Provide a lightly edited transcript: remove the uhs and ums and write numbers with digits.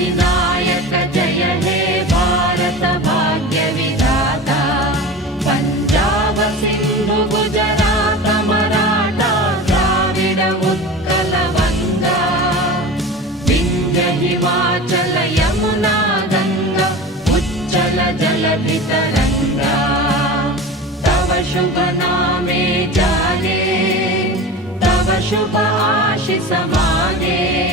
अधिनायक जय हे भारत भाग्य विधाता पंजाब सिंधु गुजरात मराठा द्राविड उत्कल वंगा विंध्य हिमाचल यमुना गंगा उच्चल जलधि तरंगा तव शुभ नामे जागे तव शुभ आशीष मागे।